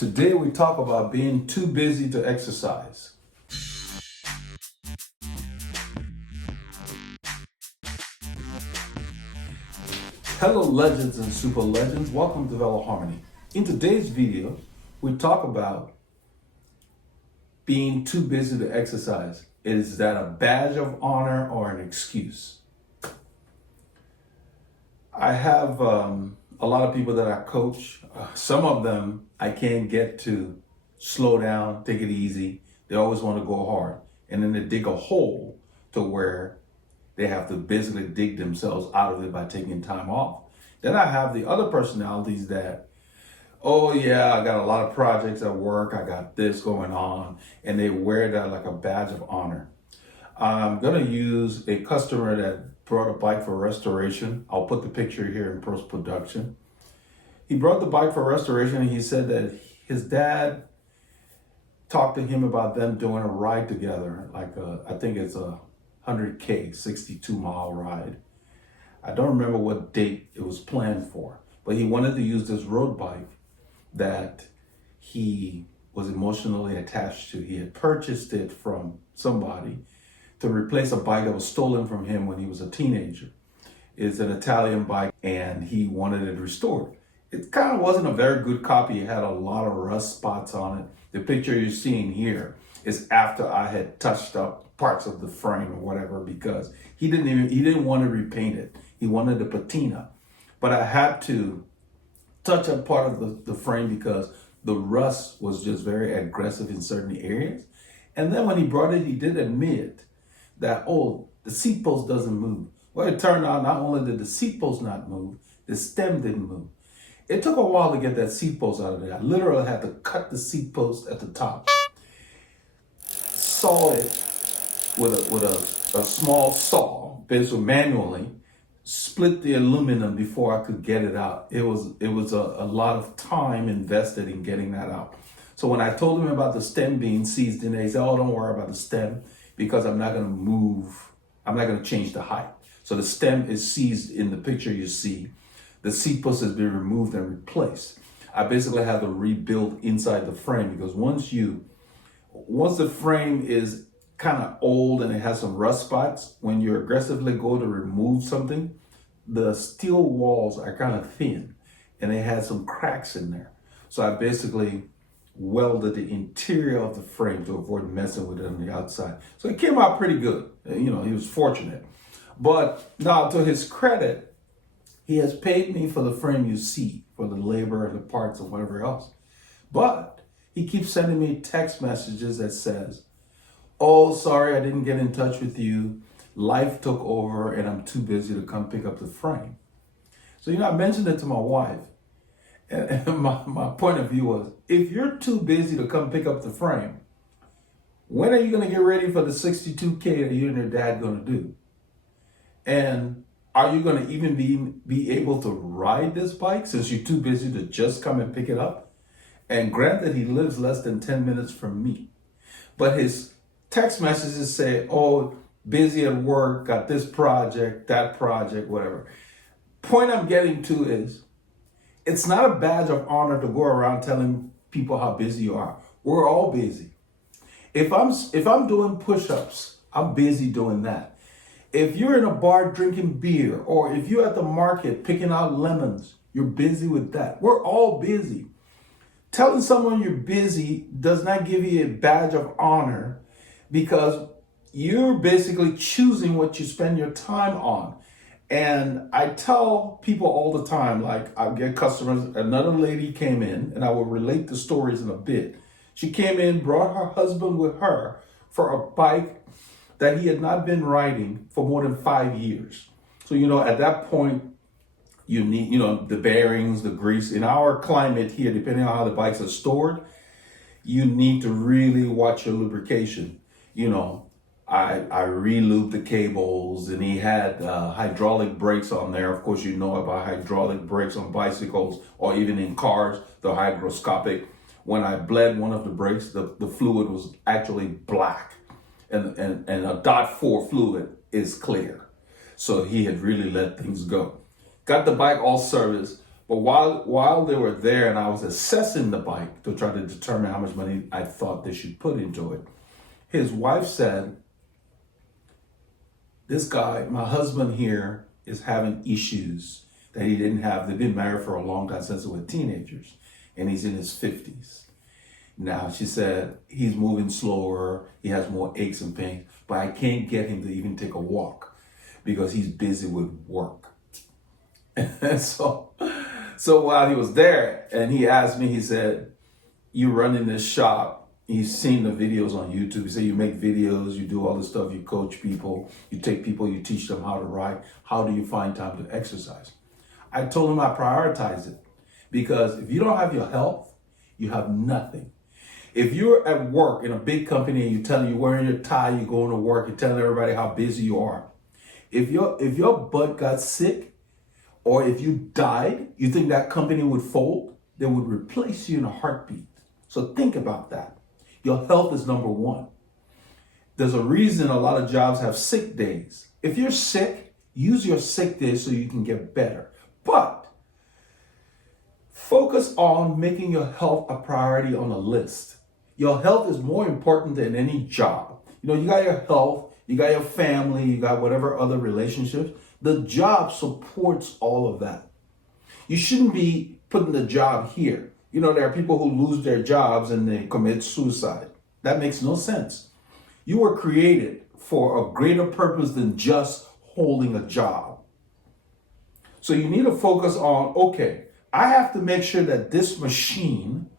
Today we talk about being too busy to exercise. Hello legends and super legends, welcome to Veloharmony. In today's video, we talk about being too busy to exercise. Is that a badge of honor or an excuse? I have a lot of people that I coach. Some of them I can't get to slow down, take it easy. They always want to go hard. And then they dig a hole to where they have to basically dig themselves out of it by taking time off. Then I have the other personalities that, oh yeah, I got a lot of projects at work, I got this going on, and they wear that like a badge of honor. I'm gonna use a customer that brought a bike for restoration. I'll put the picture here in post-production. He brought the bike for restoration and he said that his dad talked to him about them doing a ride together, like I think it's a 100K, 62-mile ride. I don't remember what date it was planned for, but he wanted to use this road bike that he was emotionally attached to. He had purchased it from somebody to replace a bike that was stolen from him when he was a teenager. It's an Italian bike and he wanted it restored. It kind of wasn't a very good copy. It had a lot of rust spots on it. The picture you're seeing here is after I had touched up parts of the frame or whatever, because he didn't want to repaint it. He wanted the patina. But I had to touch up part of the frame because the rust was just very aggressive in certain areas. And then when he brought it, he did admit that, oh, the seat post doesn't move. Well, it turned out not only did the seat post not move, the stem didn't move. It took a while to get that seat post out of there. I literally had to cut the seat post at the top, saw it with a small saw, basically manually, split the aluminum before I could get it out. It was a lot of time invested in getting that out. So when I told him about the stem being seized in there, he said, oh, don't worry about the stem because I'm not gonna change the height. So the stem is seized in the picture you see. The seat post has been removed and replaced. I basically had to rebuild inside the frame because once the frame is kind of old and it has some rust spots, when you aggressively go to remove something, the steel walls are kind of thin and they had some cracks in there. So I basically welded the interior of the frame to avoid messing with it on the outside. So it came out pretty good. You know, he was fortunate. But now to his credit, he has paid me for the frame you see, for the labor and the parts and whatever else. But he keeps sending me text messages that says, oh, sorry, I didn't get in touch with you. Life took over and I'm too busy to come pick up the frame. So, I mentioned it to my wife. And my point of view was, if you're too busy to come pick up the frame, when are you going to get ready for the 62K that you and your dad going to do? And are you going to even be able to ride this bike since you're too busy to just come and pick it up? And granted, he lives less than 10 minutes from me. But his text messages say, oh, busy at work, got this project, that project, whatever. Point I'm getting to is, it's not a badge of honor to go around telling people how busy you are. We're all busy. If I'm doing push-ups, I'm busy doing that. If you're in a bar drinking beer, or if you're at the market picking out lemons, you're busy with that. We're all busy. Telling someone you're busy does not give you a badge of honor because you're basically choosing what you spend your time on. And I tell people all the time, like I get customers, another lady came in, and I will relate the stories in a bit. She came in, brought her husband with her for a bike that he had not been riding for more than 5 years. So, at that point, you need, the bearings, the grease. In our climate here, depending on how the bikes are stored, you need to really watch your lubrication. I re-lubed the cables, and he had hydraulic brakes on there. Of course, you know about hydraulic brakes on bicycles or even in cars, the hygroscopic. When I bled one of the brakes, the fluid was actually black. And a .4 fluid is clear. So he had really let things go. Got the bike all serviced, But while they were there and I was assessing the bike to try to determine how much money I thought they should put into it, his wife said, this guy, my husband here, is having issues that he didn't have. They've been married for a long time since they were teenagers, and he's in his 50s. Now, she said, he's moving slower, he has more aches and pains, but I can't get him to even take a walk because he's busy with work. And so while he was there, and he asked me, he said, you run in this shop, he's seen the videos on YouTube. He said, you make videos, you do all this stuff, you coach people, you take people, you teach them how to ride. How do you find time to exercise? I told him I prioritize it because if you don't have your health, you have nothing. If you're at work in a big company and you're wearing your tie, you're going to work, you're telling everybody how busy you are. If your butt got sick or if you died, you think that company would fold? They would replace you in a heartbeat. So think about that. Your health is number one. There's a reason a lot of jobs have sick days. If you're sick, use your sick days so you can get better. But focus on making your health a priority on a list. Your health is more important than any job. You got your health, you got your family, you got whatever other relationships. The job supports all of that. You shouldn't be putting the job here. There are people who lose their jobs and they commit suicide. That makes no sense. You were created for a greater purpose than just holding a job. So you need to focus on, okay, I have to make sure that this machine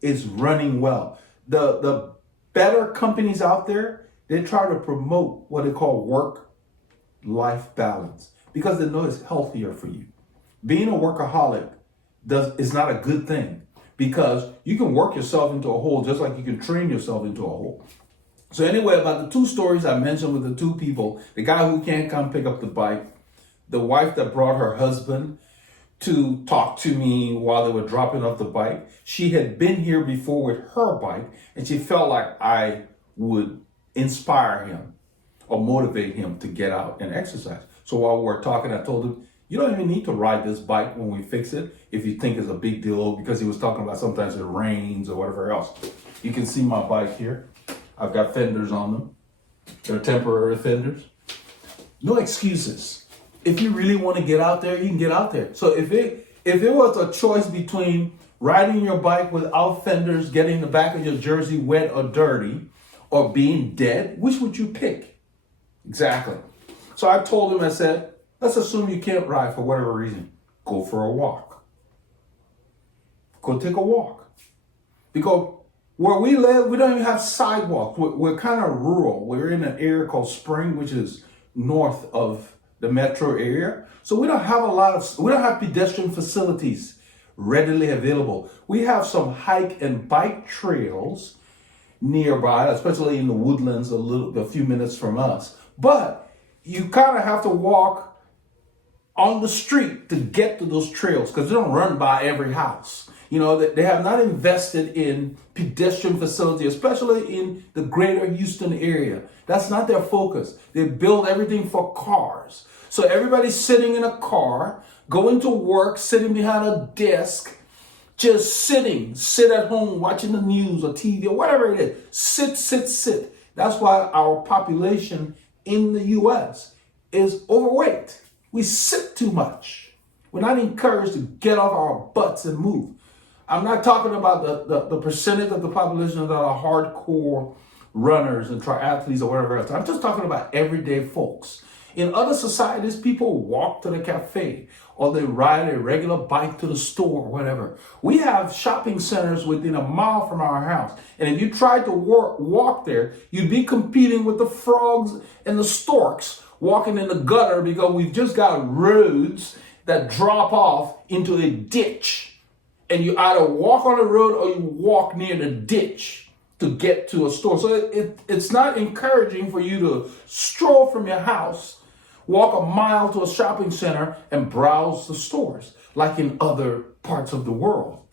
is running well. The better companies out there, they try to promote what they call work-life balance because they know it's healthier for you. Being a workaholic is not a good thing because you can work yourself into a hole just like you can train yourself into a hole. So anyway, about the two stories I mentioned with the two people, the guy who can't come pick up the bike, the wife that brought her husband to talk to me while they were dropping off the bike. She had been here before with her bike and she felt like I would inspire him or motivate him to get out and exercise. So while we were talking, I told him, you don't even need to ride this bike when we fix it if you think it's a big deal, because he was talking about sometimes it rains or whatever else. You can see my bike here. I've got fenders on them. They're temporary fenders. No excuses. If you really want to get out there, you can get out there. So if it was a choice between riding your bike without fenders, getting the back of your jersey wet or dirty, or being dead, which would you pick? Exactly. So I told him, I said, let's assume you can't ride for whatever reason. Go for a walk. Go take a walk. Because where we live, we don't even have sidewalks. We're kind of rural. We're in an area called Spring, which is north of the metro area. So we don't have pedestrian facilities readily available. We have some hike and bike trails nearby, especially in the woodlands a few minutes from us. But you kind of have to walk on the street to get to those trails because they don't run by every house. They have not invested in pedestrian facility, especially in the greater Houston area. That's not their focus. They build everything for cars. So everybody's sitting in a car, going to work, sitting behind a desk, just sit at home watching the news or TV or whatever it is. Sit. That's why our population in the U.S. is overweight. We sit too much. We're not encouraged to get off our butts and move. I'm not talking about the percentage of the population that are hardcore runners and triathletes or whatever else. I'm just talking about everyday folks. In other societies, people walk to the cafe or they ride a regular bike to the store or whatever. We have shopping centers within a mile from our house. And if you tried to walk there, you'd be competing with the frogs and the storks walking in the gutter because we've just got roads that drop off into a ditch. And you either walk on the road or you walk near the ditch to get to a store. So it's not encouraging for you to stroll from your house, walk a mile to a shopping center and browse the stores like in other parts of the world.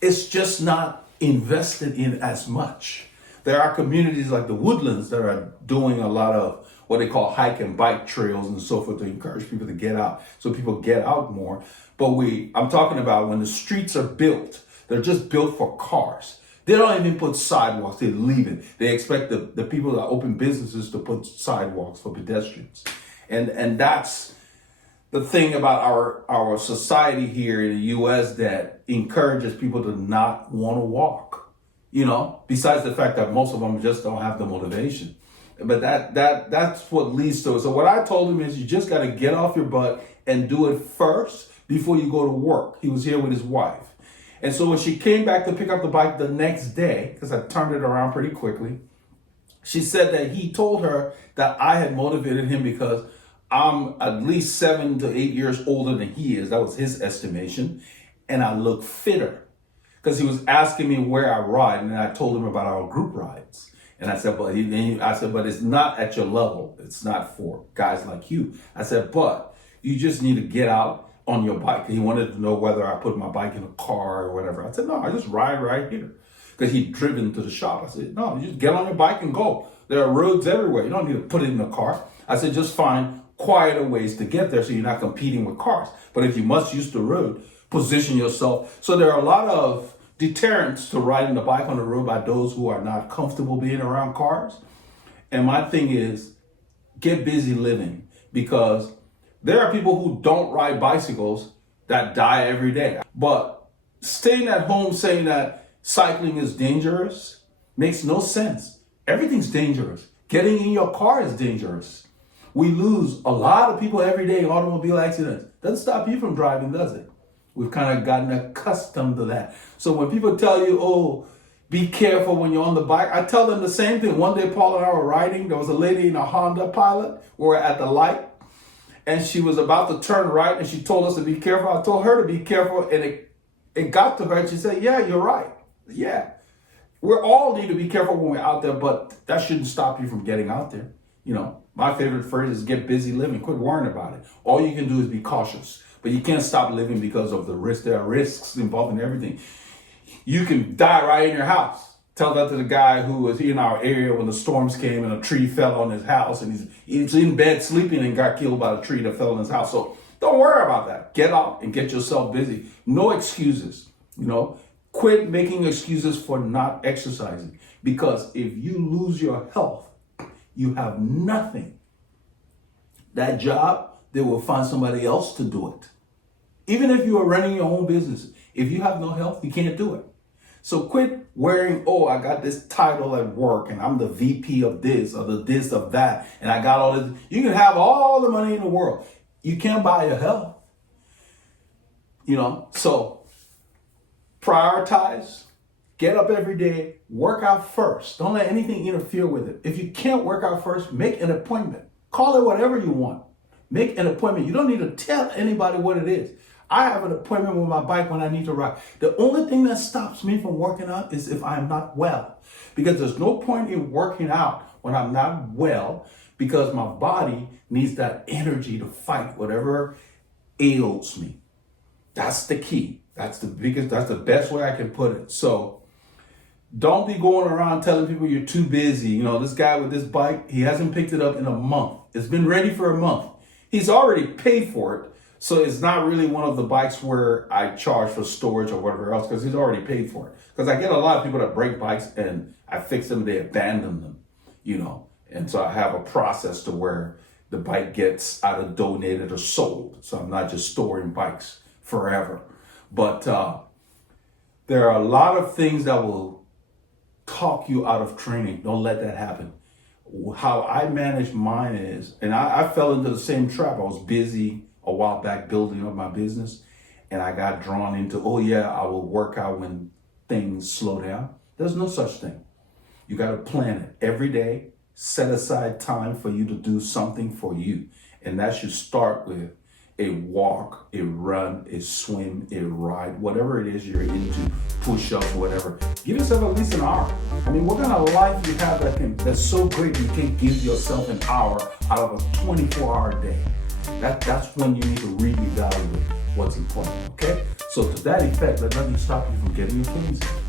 It's just not invested in as much. There are communities like the Woodlands that are doing a lot of what they call hike and bike trails and so forth to encourage people to get out, so people get out more. But I'm talking about when the streets are built, they're just built for cars. They don't even put sidewalks, they leave it. They expect the people that open businesses to put sidewalks for pedestrians. And that's the thing about our society here in the US that encourages people to not want to walk, besides the fact that most of them just don't have the motivation. But that's what leads to it. So what I told him is you just got to get off your butt and do it first before you go to work. He was here with his wife. And so when she came back to pick up the bike the next day, because I turned it around pretty quickly, she said that he told her that I had motivated him because I'm at least 7 to 8 years older than he is. That was his estimation. And I look fitter because he was asking me where I ride. And I told him about our group rides. And I said, but it's not at your level. It's not for guys like you. I said, but you just need to get out on your bike. He wanted to know whether I put my bike in a car or whatever. I said, no, I just ride right here. Because he'd driven to the shop. I said, no, you just get on your bike and go. There are roads everywhere. You don't need to put it in a car. I said, just find quieter ways to get there so you're not competing with cars. But if you must use the road, position yourself. So there are a lot of deterrents to riding the bike on the road by those who are not comfortable being around cars. And my thing is, get busy living, because there are people who don't ride bicycles that die every day. But staying at home saying that cycling is dangerous makes no sense. Everything's dangerous. Getting in your car is dangerous. We lose a lot of people every day in automobile accidents. Doesn't stop you from driving, does it? We've kind of gotten accustomed to that. So when people tell you, oh, be careful when you're on the bike, I tell them the same thing. One day, Paul and I were riding. There was a lady in a Honda Pilot. We were at the light, and she was about to turn right, and she told us to be careful. I told her to be careful, and it got to her, and she said, yeah, you're right. Yeah. We all need to be careful when we're out there, but that shouldn't stop you from getting out there. My favorite phrase is get busy living. Quit worrying about it. All you can do is be cautious. But you can't stop living because of the risk. There are risks involved in everything. You can die right in your house. Tell that to the guy who was in our area when the storms came and a tree fell on his house, and he's in bed sleeping and got killed by a tree that fell on his house. So don't worry about that. Get out and get yourself busy. No excuses. Quit making excuses for not exercising, because if you lose your health, you have nothing. That job, they will find somebody else to do it. Even if you are running your own business, if you have no health, you can't do it. So quit wearing, oh, I got this title at work and I'm the VP of this or the this of that, and I got all this. You can have all the money in the world. You can't buy your health. So prioritize, get up every day, work out first. Don't let anything interfere with it. If you can't work out first, make an appointment. Call it whatever you want. Make an appointment. You don't need to tell anybody what it is. I have an appointment with my bike when I need to ride. The only thing that stops me from working out is if I'm not well. Because there's no point in working out when I'm not well, because my body needs that energy to fight whatever ails me. That's the key. That's the best way I can put it. So don't be going around telling people you're too busy. This guy with this bike, he hasn't picked it up in a month. It's been ready for a month. He's already paid for it. So it's not really one of the bikes where I charge for storage or whatever else, because he's already paid for it. Because I get a lot of people that break bikes and I fix them, they abandon them, And so I have a process to where the bike gets either donated or sold. So I'm not just storing bikes forever. But there are a lot of things that will talk you out of training. Don't let that happen. How I manage mine is, and I fell into the same trap. I was busy a while back building up my business, and I got drawn into, oh yeah, I will work out when things slow down. There's no such thing. You got to plan it every day. Set aside time for you to do something for you. And that should start with a walk, a run, a swim, a ride, whatever it is you're into, push-ups, whatever. Give yourself at least an hour. What kind of life you have that's so great you can't give yourself an hour out of a 24-hour day? That's when you need to reevaluate what's important, okay? So to that effect, let nothing stop you from getting your things in.